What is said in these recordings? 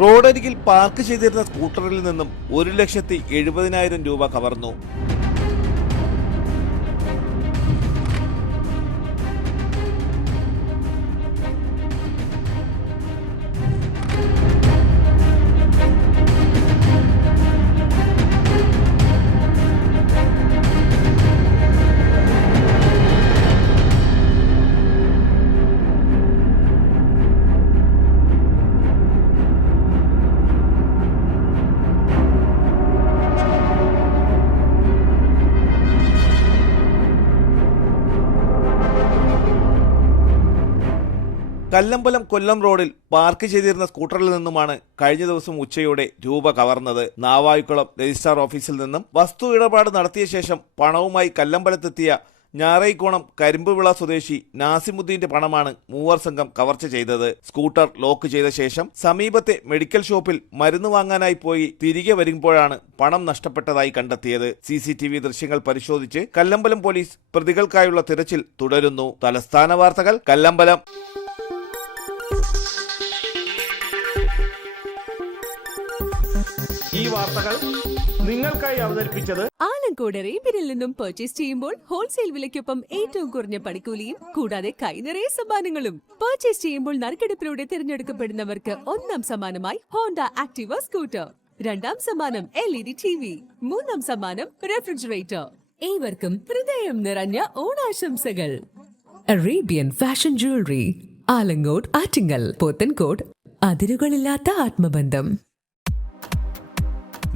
റോഡരികിൽ പാർക്ക് ചെയ്തിരുന്ന സ്കൂട്ടറിൽ നിന്നും 1,70,000 രൂപ കവർന്നു. കല്ലമ്പലം കൊല്ലം റോഡിൽ പാർക്ക് ചെയ്തിരുന്ന സ്കൂട്ടറിൽ നിന്നുമാണ് കഴിഞ്ഞ ദിവസം ഉച്ചയോടെ രൂപ കവർന്നത്. നാവായിക്കുളം രജിസ്ട്രാർ ഓഫീസിൽ നിന്നും വസ്തു ഇടപാട് നടത്തിയ ശേഷം പണവുമായി കല്ലമ്പലത്തെത്തിയ ഞാറൈക്കോണം കരിമ്പുവിള സ്വദേശി നാസിമുദ്ദീന്റെ പണമാണ് മൂവർ സംഘം കവർച്ച ചെയ്തത്. സ്കൂട്ടർ ലോക്ക് ചെയ്ത ശേഷം സമീപത്തെ മെഡിക്കൽ ഷോപ്പിൽ മരുന്ന് വാങ്ങാനായി പോയി തിരികെ വരുമ്പോഴാണ് പണം നഷ്ടപ്പെട്ടതായി കണ്ടെത്തിയത്. CCTV ദൃശ്യങ്ങൾ പരിശോധിച്ച് കല്ലമ്പലം പോലീസ് പ്രതികൾക്കായുള്ള തിരച്ചിൽ തുടരുന്നു. തലസ്ഥാന വാർത്തകൾ കല്ലമ്പലം. ഈ വാർത്തകൾ നിങ്ങൾക്കായി അവതരിപ്പിച്ചത് ആലങ്കോട് റേബിനിൽ നിന്നും പർച്ചേസ് ചെയ്യുമ്പോൾ ഹോൾസെയിൽ വിലയ്ക്കൊപ്പം ഏറ്റവും കുറഞ്ഞ പണിക്കൂലിയും കൂടാതെ കൈനിറയെ സമ്മാനങ്ങളും. പർച്ചേസ് ചെയ്യുമ്പോൾ നറുക്കെടുപ്പിലൂടെ തിരഞ്ഞെടുക്കപ്പെടുന്നവർക്ക് 1ാം സമ്മാനമായി ഹോണ്ട ആക്ടിവ സ്കൂട്ടർ, 2ാം സമ്മാനം LED TV, 3ാം സമ്മാനം റെഫ്രിജറേറ്റർ. ഏവർക്കും ഹൃദയം നിറഞ്ഞ ഓണാശംസകൾ. Arabian fashion jewellery, Alamcode, Attingal, Pothencode. അതിരുകളില്ലാത്ത ആത്മബന്ധം.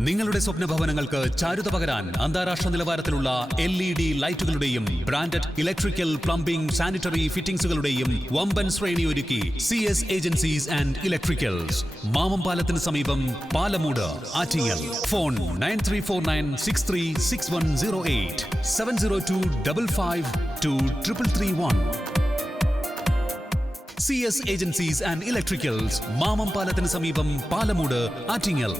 നിങ്ങളുടെ സ്വപ്ന ഭവനങ്ങൾക്ക് ചാരുത പകരാൻ അന്താരാഷ്ട്ര നിലവാരത്തിലുള്ള LED ലൈറ്റുകളുടെയും ബ്രാൻഡഡ് ഇലക്ട്രിക്കൽ, പ്ലംബിംഗ്, സാനിറ്ററി ഫിറ്റിംഗ്സുകളുടെയും വമ്പൻ ശ്രേണി ഒരുക്കി CS agencies and electricals. Mamam പാലത്തിന് സമീപം, Palamood, Attingal. Phone 9349636108 702552331. CS agencies and electricals, Mamam പാലത്തിന് സമീപം, പാലമൂട്, ആറ്റിങ്ങൽ.